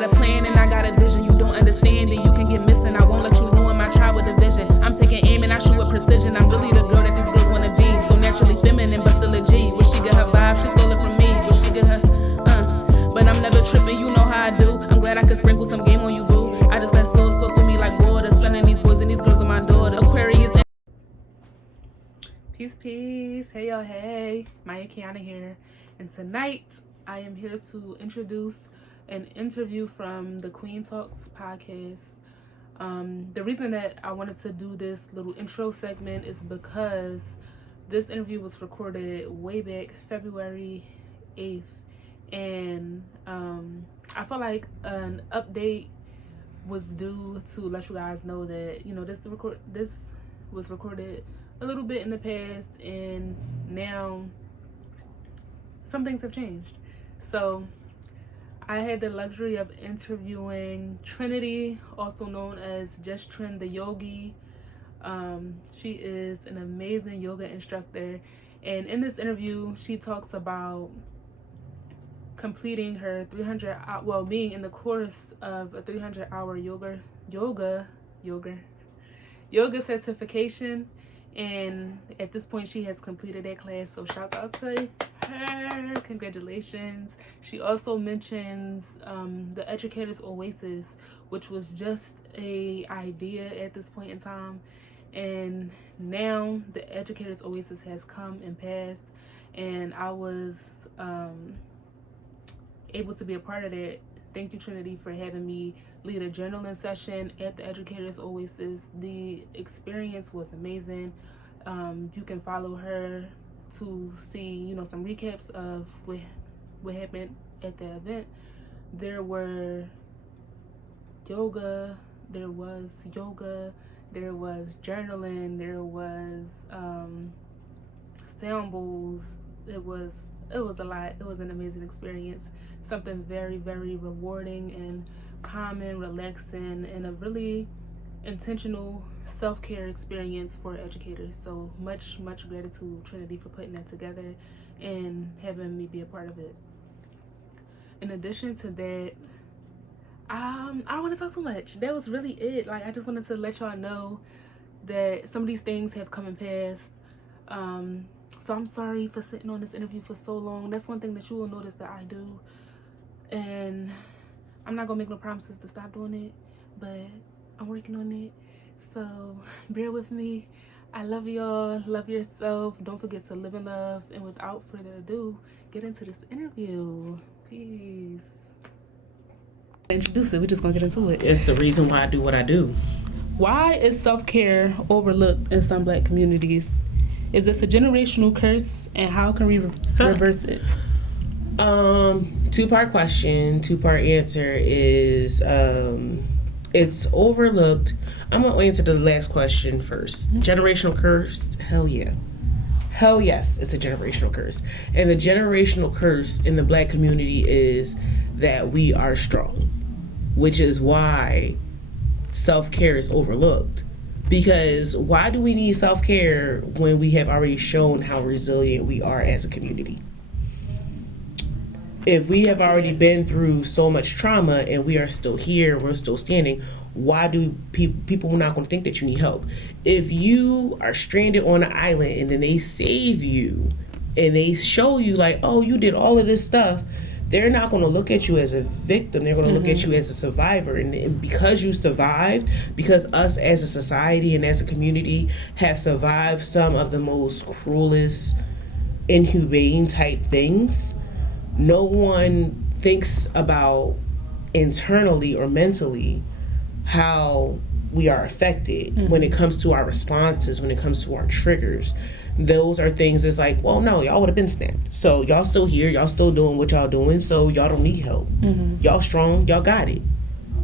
got a plan and I got a vision. You don't understand and you can get missing. I won't let you ruin my tribe with division. I'm taking aim and I shoot with precision. I'm really the girl that these girls wanna be. So naturally feminine, but still a G. Where she get her vibe, she stole it from me. Where she get her, but I'm never tripping, you know how I do. I'm glad I could sprinkle some game on you, boo. I just let souls flow to me like water. Stunning these boys and these girls are my daughter. Aquarius. Peace. Hey, y'all, hey. Maya Kiana here. And tonight, I am here to introduce an interview from the Queen Talks podcast. The reason that I wanted to do this little intro segment is because this interview was recorded way back February 8th. And I felt like an update was due to let you guys know that, you know, this was recorded a little bit in the past, and now some things have changed. So I had the luxury of interviewing Trinity, also known as Just Trin the Yogi. She is an amazing yoga instructor, and in this interview she talks about completing her being in the course of a 300-hour yoga certification, and at this point she has completed that class, so shout out to her, congratulations. She also mentions the Educator's Oasis, which was just a idea at this point in time, and now the Educator's Oasis has come and passed, and I was able to be a part of that. Thank you, Trinity, for having me lead a journaling session at the Educator's Oasis. The experience was amazing. You can follow her to see, you know, some recaps of what happened at the event. There was yoga, there was journaling, there was sound bowls. It was a lot. It was an amazing experience. Something very, very rewarding and calming, relaxing, and a really intentional self-care experience for educators. So much gratitude, Trinity, for putting that together and having me be a part of it. In addition to that, I don't want to talk too much. That was really it. Like, I just wanted to let y'all know that some of these things have come and passed. So I'm sorry for sitting on this interview for so long. That's one thing that you will notice that I do. And I'm not gonna make no promises to stop doing it, but I'm working on it. So bear with me. I love y'all. Love yourself. Don't forget to live in love. And without further ado, get into this interview. Peace. Introduce it. We're just gonna get into it. It's the reason why I do what I do. Why is self-care overlooked in some Black communities? Is this a generational curse, and how can we reverse it? Two-part question, two-part answer is it's overlooked. I'm gonna answer the last question first. Mm-hmm. Generational curse? Hell yeah. Hell yes, it's a generational curse. And the generational curse in the Black community is that we are strong, which is why self-care is overlooked. Because why do we need self-care when we have already shown how resilient we are as a community? If we have already been through so much trauma and we are still here, we're still standing, why do people not going to think that you need help? If you are stranded on an island and then they save you and they show you like, oh, you did all of this stuff, they're not going to look at you as a victim. They're going to look at you as a survivor. And because you survived, because us as a society and as a community have survived some of the most cruelest, inhumane type things, no one thinks about internally or mentally how we are affected when it comes to our responses, when it comes to our triggers. Those are things that's like, well, no, y'all would have been snapped. So y'all still here, y'all still doing what y'all doing, so y'all don't need help. Y'all strong, y'all got it.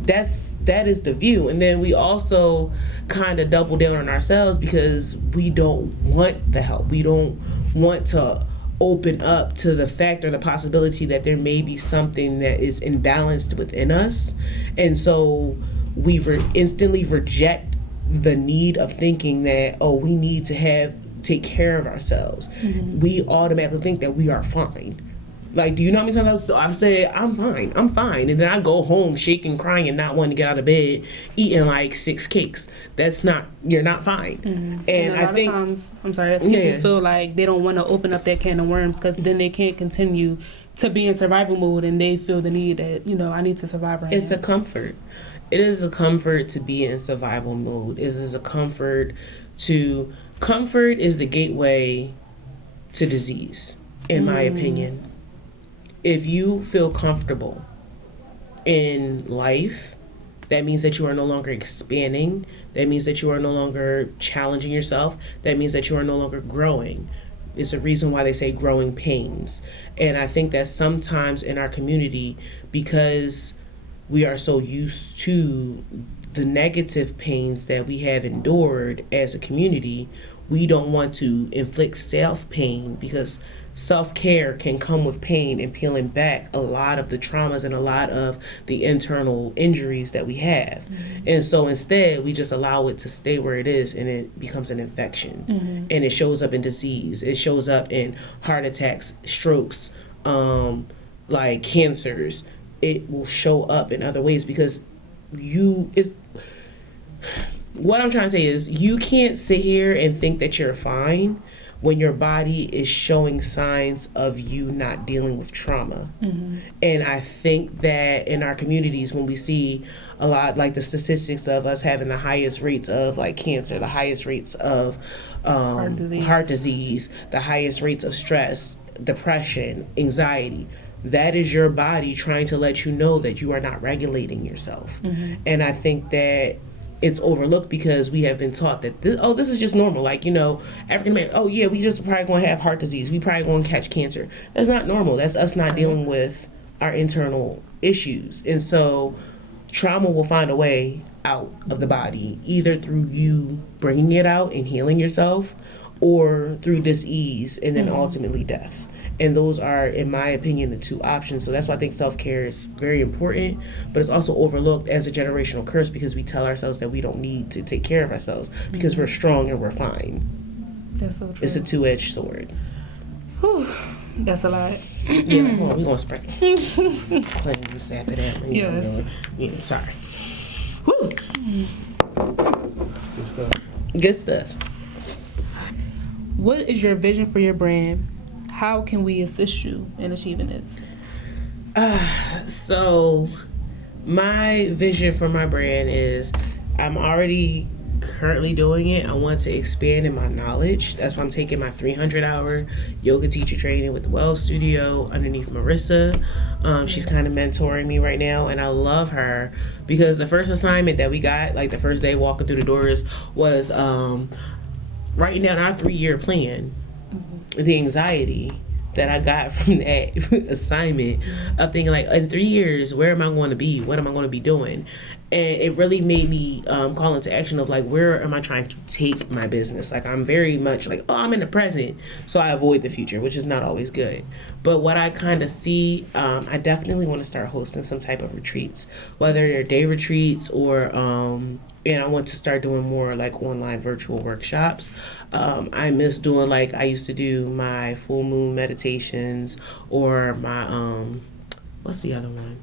That is the view. And then we also kind of double down on ourselves because we don't want the help. We don't want to open up to the fact or the possibility that there may be something that is imbalanced within us. And so we instantly reject the need of thinking that, oh, we need to take care of ourselves. We automatically think that we are fine. Like, do you know how many times I've said, I'm fine. And then I go home shaking, crying, and not wanting to get out of bed, eating like 6 cakes. That's not, you're not fine. Mm-hmm. And a lot I think, of times, I'm sorry, people feel like they don't want to open up that can of worms because then they can't continue to be in survival mode and they feel the need that, I need to survive right now. It's a comfort. It is a comfort to be in survival mode. It is a comfort is the gateway to disease, in my opinion. If you feel comfortable in life, that means that you are no longer expanding. That means that you are no longer challenging yourself. That means that you are no longer growing. It's a reason why they say growing pains. And I think that sometimes in our community, because we are so used to the negative pains that we have endured as a community, we don't want to inflict self-pain, because self-care can come with pain and peeling back a lot of the traumas and a lot of the internal injuries that we have. And so instead, we just allow it to stay where it is, and it becomes an infection. And it shows up in disease. It shows up in heart attacks, strokes, like cancers. It will show up in other ways because what I'm trying to say is, you can't sit here and think that you're fine when your body is showing signs of you not dealing with trauma. And I think that in our communities, when we see a lot, like the statistics of us having the highest rates of like cancer, the highest rates of heart disease, the highest rates of stress, depression, anxiety, that is your body trying to let you know that you are not regulating yourself. And I think that it's overlooked because we have been taught that this is just normal. Like, African American, we just probably going to have heart disease. We probably going to catch cancer. That's not normal. That's us not dealing with our internal issues. And so trauma will find a way out of the body, either through you bringing it out and healing yourself, or through dis-ease and then ultimately death. And those are, in my opinion, the two options. So that's why I think self-care is very important, but it's also overlooked as a generational curse because we tell ourselves that we don't need to take care of ourselves because we're strong and we're fine. That's so true. It's a two-edged sword. Whew, that's a lot. Yeah, hold on, we're going to spray. Claim this after that. Yes. Yeah, sorry. Whew. Good stuff. Good stuff. What is your vision for your brand? How can we assist you in achieving this? So my vision for my brand is, I'm already currently doing it. I want to expand in my knowledge. That's why I'm taking my 300-hour yoga teacher training with the Wells Studio underneath Marissa. She's kind of mentoring me right now, and I love her because the first assignment that we got, like the first day walking through the doors, was writing down our 3-year plan. The anxiety that I got from that assignment of thinking like, in 3 years, where am I going to be? What am I going to be doing? And it really made me call into action of like, where am I trying to take my business? Like, I'm very much like, I'm in the present, so I avoid the future, which is not always good. But what I kind of see, I definitely want to start hosting some type of retreats, whether they're day retreats or and I want to start doing more like online virtual workshops. I miss doing, like, I used to do my full moon meditations or my, what's the other one?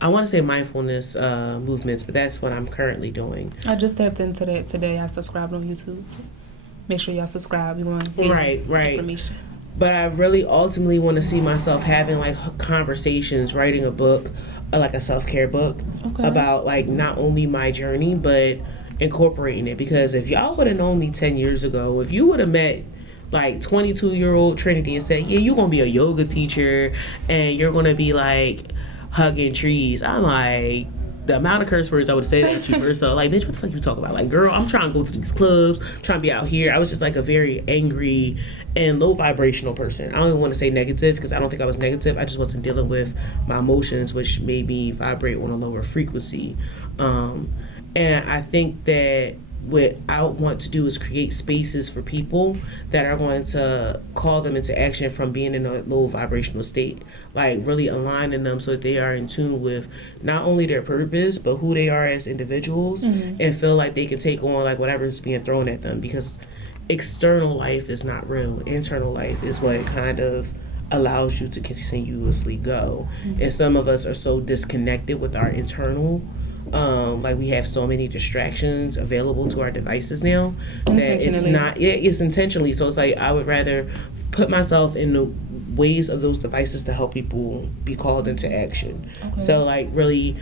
I want to say mindfulness movements, but that's what I'm currently doing. I just tapped into that today. I subscribed on YouTube. Make sure y'all subscribe. You want to get Right. information. But I really ultimately want to see myself having like conversations, writing a book, like a self-care book, about like not only my journey, but incorporating it. Because if y'all would have known me 10 years ago, if you would have met like 22-year-old Trinity and said, yeah, you're going to be a yoga teacher and you're going to be like hugging trees, I'm like, the amount of curse words I would say at you first. So like, bitch, what the fuck you talking about? Like, girl, I'm trying to go to these clubs, trying to be out here. I was just like a very angry and low vibrational person. I don't even want to say negative because I don't think I was negative. I just wasn't dealing with my emotions, which made me vibrate on a lower frequency. And I think that what I want to do is create spaces for people that are going to call them into action from being in a low vibrational state, like really aligning them so that they are in tune with not only their purpose but who they are as individuals, and feel like they can take on like whatever's being thrown at them, because external life is not real. Internal life is what kind of allows you to continuously go. And some of us are so disconnected with our internal, like we have so many distractions available to our devices now that it's not, it's intentionally. So it's like I would rather put myself in the ways of those devices to help people be called into action. So like really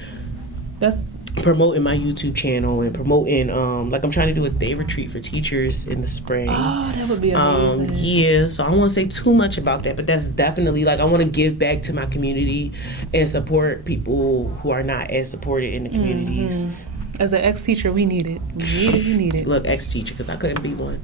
that's promoting my YouTube channel and promoting like I'm trying to do a day retreat for teachers in the spring. Oh, that would be amazing. Yeah, so I don't want to say too much about that, but that's definitely like I want to give back to my community and support people who are not as supported in the communities. As an ex-teacher, we need it. We need it. Look, ex-teacher, because I couldn't be one.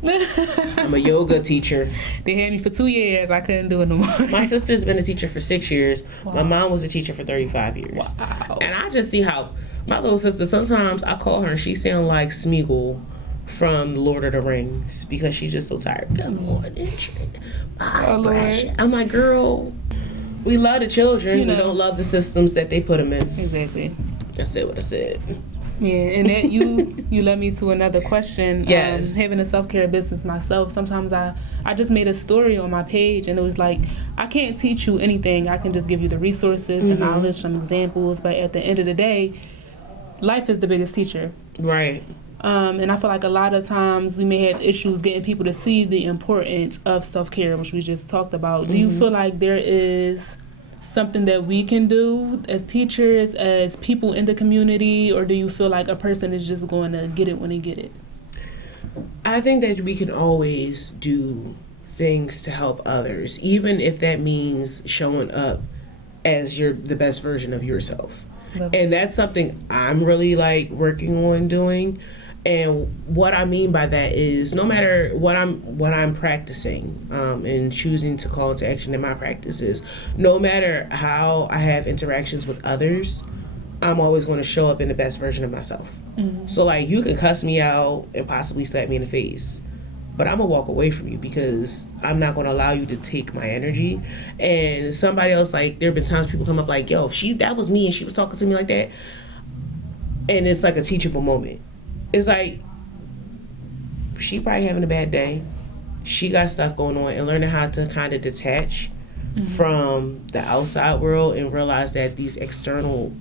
I'm a yoga teacher. They had me for 2 years. I couldn't do it no more. My sister's been a teacher for 6 years. Wow. My mom was a teacher for 35 years. Wow. And I just see how my little sister, sometimes I call her and she sounds like Smeagol from Lord of the Rings because she's just so tired. Good morning, Trin. I'm like, girl, we love the children. We don't love the systems that they put them in. Exactly. I said what I said. Yeah, and that you led me to another question. Yes. Having a self-care business myself, sometimes I just made a story on my page, and it was like, I can't teach you anything. I can just give you the resources, the knowledge, some examples, but at the end of the day, life is the biggest teacher. Right. And I feel like a lot of times we may have issues getting people to see the importance of self-care, which we just talked about. Do you feel like there is something that we can do as teachers, as people in the community, or do you feel like a person is just going to get it when they get it? I think that we can always do things to help others, even if that means showing up as the best version of yourself. And that's something I'm really like working on doing. And what I mean by that is no matter what I'm practicing and choosing to call to action in my practices, no matter how I have interactions with others, I'm always going to show up in the best version of myself. So like you could cuss me out and possibly slap me in the face, but I'm gonna walk away from you because I'm not gonna allow you to take my energy. And somebody else, like there have been times people come up like, yo, if that was me and she was talking to me like that, and it's like a teachable moment. It's like, she probably having a bad day. She got stuff going on, and learning how to kind of detach from the outside world and realize that these external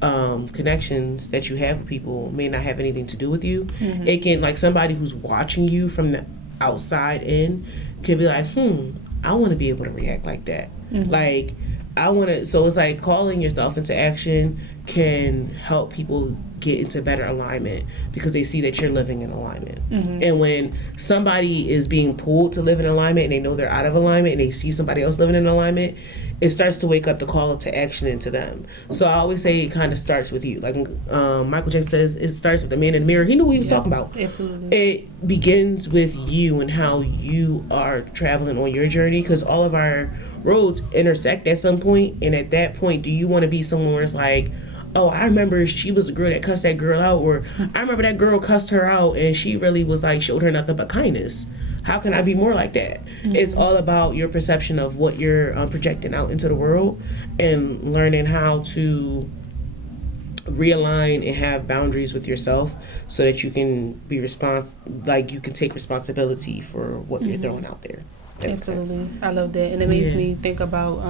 connections that you have with people may not have anything to do with you. It can, like somebody who's watching you from the outside in could be like, I want to be able to react like that. Like, I want to, so it's like calling yourself into action can help people get into better alignment because they see that you're living in alignment. And when somebody is being pulled to live in alignment and they know they're out of alignment and they see somebody else living in alignment, it starts to wake up the call to action into them. So I always say it kind of starts with you. Like Michael Jackson says, it starts with the man in the mirror. He knew what he was talking about. Absolutely. It begins with you and how you are traveling on your journey, because all of our roads intersect at some point, and at that point, do you want to be someone where it's like, oh, I remember she was the girl that cussed that girl out, or I remember that girl cussed her out and she really was like, showed her nothing but kindness. How can I be more like that? It's all about your perception of what you're projecting out into the world and learning how to realign and have boundaries with yourself so that you can be you can take responsibility for what you're throwing out there. Absolutely. I love that. And it makes me think about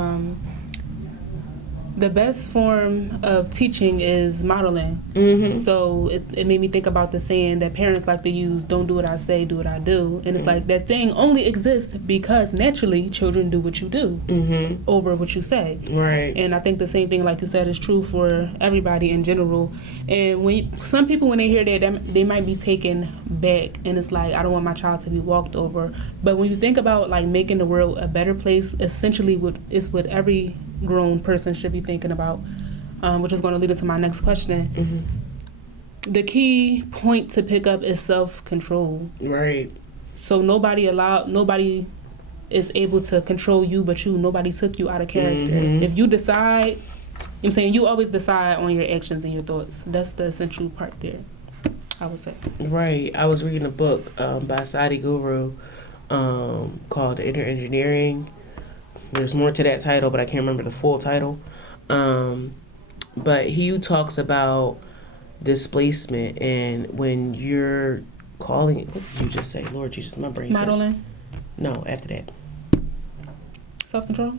the best form of teaching is modeling. So it made me think about the saying that parents like to use, don't do what I say, do what I do. And it's like that saying only exists because naturally children do what you do over what you say. Right. And I think the same thing, like you said, is true for everybody in general. And some people, when they hear that, they might be taken back. And it's like, I don't want my child to be walked over. But when you think about like making the world a better place, essentially it's what every grown person should be thinking about, which is going to lead into my next question. The key point to pick up is self-control. Right. So nobody is able to control you but you. Nobody took you out of character. If you decide, I'm saying you always decide on your actions and your thoughts. That's the essential part there, I would say. Right. I was reading a book by Sadi Guru called Inner Engineering. There's more to that title, but I can't remember the full title. But he talks about displacement, and when you're calling it, what did you just say? Lord Jesus, my brain. Modeling? No, after that. Self-control?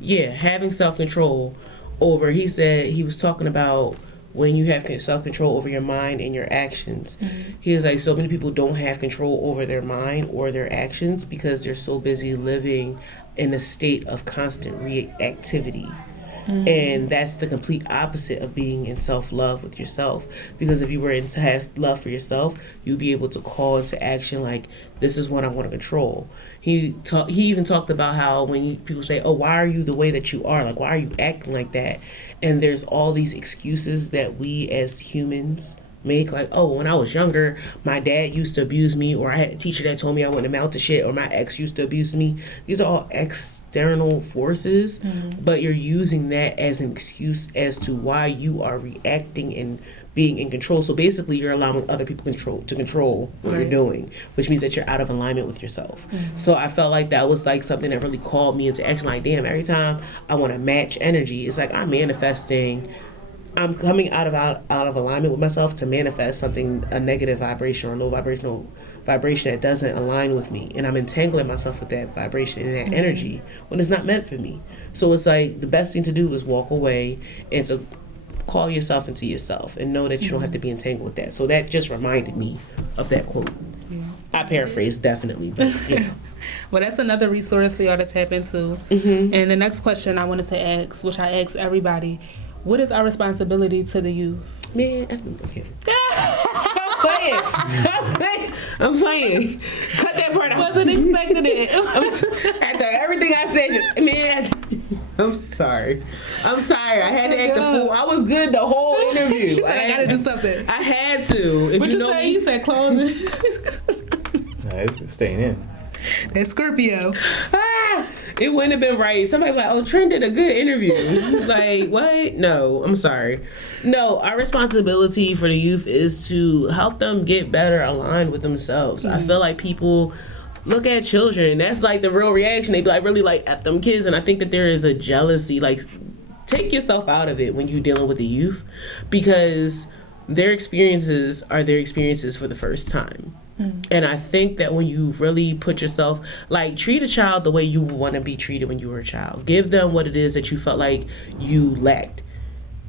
Yeah, having self-control over, he said, he was talking about when you have self-control over your mind and your actions. He was like, so many people don't have control over their mind or their actions because they're so busy living in a state of constant reactivity. And that's the complete opposite of being in self-love with yourself. Because if you were to have love for yourself, you'd be able to call into action like, this is what I want to control. He even talked about how when people say, oh, why are you the way that you are? Like, why are you acting like that? And there's all these excuses that we as humans make, like, oh, when I was younger, my dad used to abuse me, or I had a teacher that told me I wouldn't amount to shit, or my ex used to abuse me. These are all external forces, but you're using that as an excuse as to why you are reacting and being in control. So basically, you're allowing other people to control what you're doing, which means that you're out of alignment with yourself. So I felt like that was like something that really called me into action. Like, damn, every time I want to match energy, it's like I'm manifesting. I'm coming out of alignment with myself to manifest something, a negative vibration or low vibrational vibration that doesn't align with me, and I'm entangling myself with that vibration and that energy when it's not meant for me. So it's like the best thing to do is walk away and to call yourself into yourself and know that you don't have to be entangled with that. So that just reminded me of that quote. I paraphrase definitely, but yeah. Well, that's another resource for y'all to tap into. And the next question I wanted to ask, which I ask everybody, what is our responsibility to the youth? Man, okay. I'm playing. Cut that part out. Wasn't expecting it. After everything I said, man, I'm sorry. I had to act the fool. I was good the whole interview. I gotta do something. I had to. If what you say? You said closing. No, it's staying in. That's Scorpio. It wouldn't have been right. Somebody like, oh, Trin did a good interview. Like, what? No, I'm sorry. No, our responsibility for the youth is to help them get better aligned with themselves. I feel like people look at children. That's like the real reaction. They be like, really like F them kids. And I think that there is a jealousy. Like, take yourself out of it when you're dealing with the youth, because their experiences are their experiences for the first time. And I think that when you really put yourself, like, treat a child the way you want to be treated when you were a child. Give them what it is that you felt like you lacked.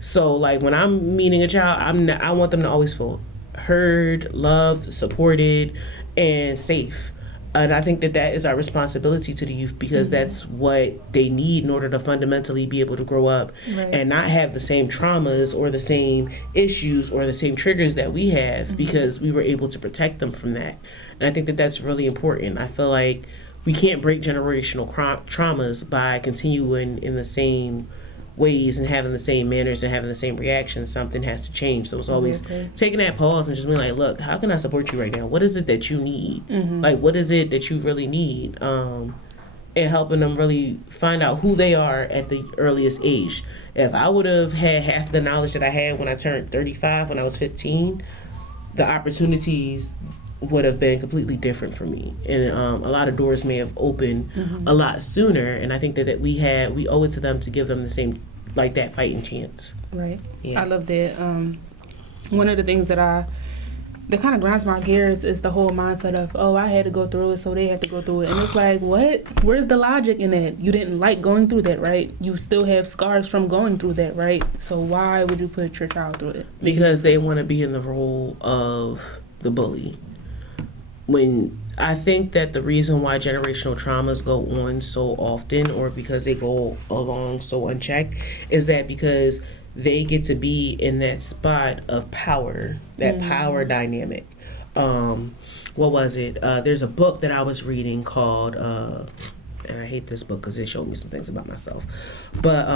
So, like, when I'm meeting a child, I want them to always feel heard, loved, supported, and safe. And I think that that is our responsibility to the youth, because that's what they need in order to fundamentally be able to grow up and not have the same traumas or the same issues or the same triggers that we have, because we were able to protect them from that. And I think that that's really important. I feel like we can't break generational traumas by continuing in the same ways and having the same manners and having the same reactions. Something has to change. So it's always taking that pause and just being like, look, how can I support you right now? What is it that you need? Like, what is it that you really need? And helping them really find out who they are at the earliest age. If I would have had half the knowledge that I had when I turned 35 when I was 15, the opportunities would have been completely different for me, and a lot of doors may have opened a lot sooner. And I think that we owe it to them to give them the same, like, that fighting chance. Right. Yeah. I love that. One of the things that kind of grinds my gears is the whole mindset of, oh, I had to go through it, so they have to go through it. And it's like, what? Where's the logic in that? You didn't like going through that, right? You still have scars from going through that, right? So why would you put your child through it? Because they want to be in the role of the bully. When I think that the reason why generational traumas go on so often, or because they go along so unchecked, is that because they get to be in that spot of power, that power dynamic. What was it? There's a book that I was reading called, and I hate this book because it showed me some things about myself, but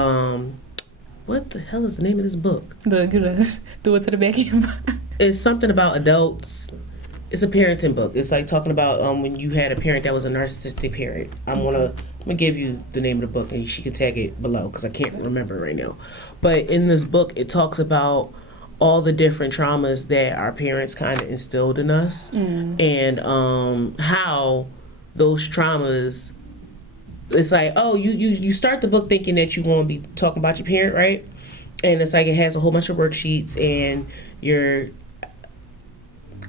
what the hell is the name of this book? Do it to the back of your mind. It's something about adults. It's a parenting book. It's like talking about when you had a parent that was a narcissistic parent. I'm gonna give you the name of the book, and she can tag it below because I can't remember right now. But in this book, it talks about all the different traumas that our parents kind of instilled in us, and how those traumas. It's like, oh, you start the book thinking that you want to be talking about your parent, right? And it's like it has a whole bunch of worksheets, and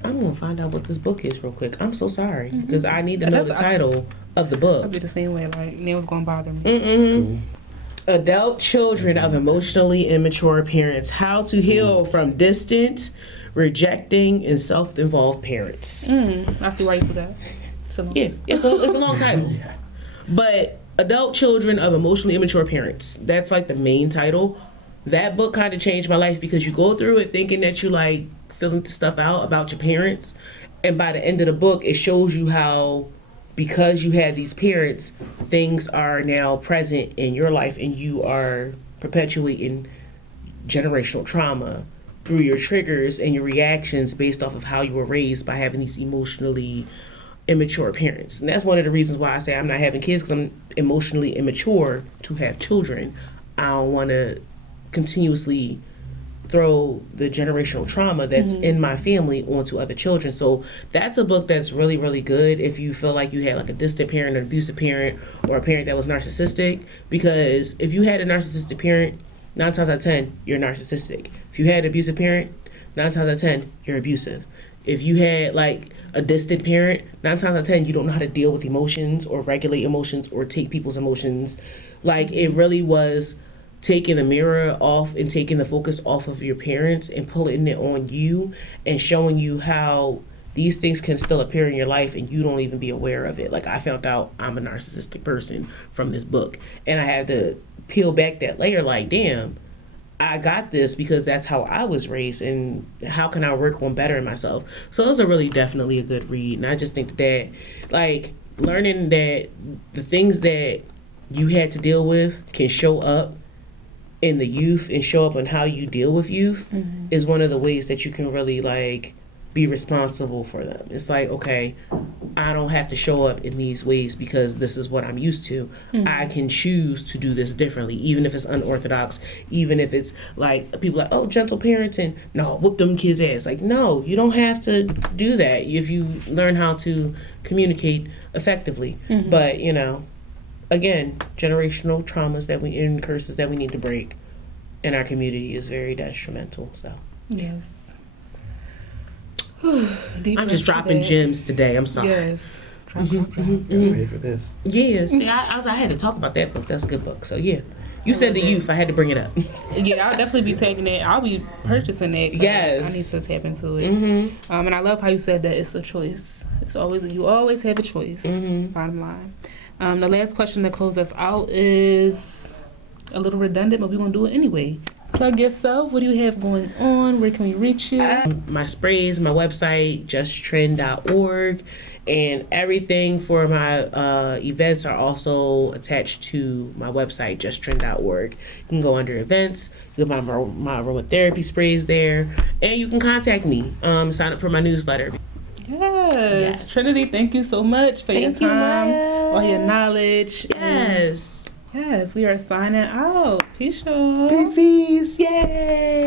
I'm gonna find out what this book is real quick. I'm so sorry because I need to know the title of the I'd book. be the same way. Like, nails gonna bother me. Mm-mm. Adult children of emotionally immature parents: how to heal from distant, rejecting, and self-involved parents. I see why you put that. Yeah, it's a long title. But adult children of emotionally immature parents. That's like the main title. That book kind of changed my life because you go through it thinking that you like filling stuff out about your parents, and by the end of the book, it shows you how, because you had these parents, things are now present in your life, and you are perpetuating generational trauma through your triggers and your reactions based off of how you were raised by having these emotionally immature parents. And that's one of the reasons why I say I'm not having kids, because I'm emotionally immature to have children. I don't want to continuously throw the generational trauma that's in my family onto other children. So that's a book that's really, really good if you feel like you had like a distant parent, an abusive parent, or a parent that was narcissistic. Because if you had a narcissistic parent, 9 times out of 10, you're narcissistic. If you had an abusive parent, 9 times out of 10, you're abusive. If you had like a distant parent, 9 times out of 10, you don't know how to deal with emotions or regulate emotions or take people's emotions. Like, it really was taking the mirror off and taking the focus off of your parents and pulling it on you and showing you how these things can still appear in your life and you don't even be aware of it. Like, I found out I'm a narcissistic person from this book, and I had to peel back that layer like, damn, I got this because that's how I was raised, and how can I work on bettering myself? So it was definitely a good read. And I just think that, like, learning that the things that you had to deal with can show up in the youth and show up on how you deal with youth is one of the ways that you can really, like, be responsible for them. It's like, okay, I don't have to show up in these ways because this is what I'm used to. I can choose to do this differently, even if it's unorthodox, even if it's like people like, oh, gentle parenting. No, whoop them kids' ass. Like, no, you don't have to do that if you learn how to communicate effectively. But, you know, again, generational traumas and curses that we need to break in our community is very detrimental. So Yes. I'm just dropping gems today. I'm sorry. Yes. Drop. Get ready for this. Yeah, see, I had to talk about that book. That's a good book. So yeah, you said the youth. I had to bring it up. Yeah, I'll definitely be taking it. I'll be purchasing it. Yes. I need to tap into it. And I love how you said that it's a choice. You always have a choice. Bottom line. The last question to close us out is a little redundant, but we're gonna do it anyway. Plug yourself. What do you have going on? Where can we reach you? My sprays, my website, justtrin.org, and everything for my events are also attached to my website, justtrin.org. You can go under events, you can find my aromatherapy sprays there, and you can contact me, sign up for my newsletter. Yes. Trinity, thank you so much for your time, all your knowledge. Yes. Yes, we are signing out. Peace, y'all. Peace, peace. Yay.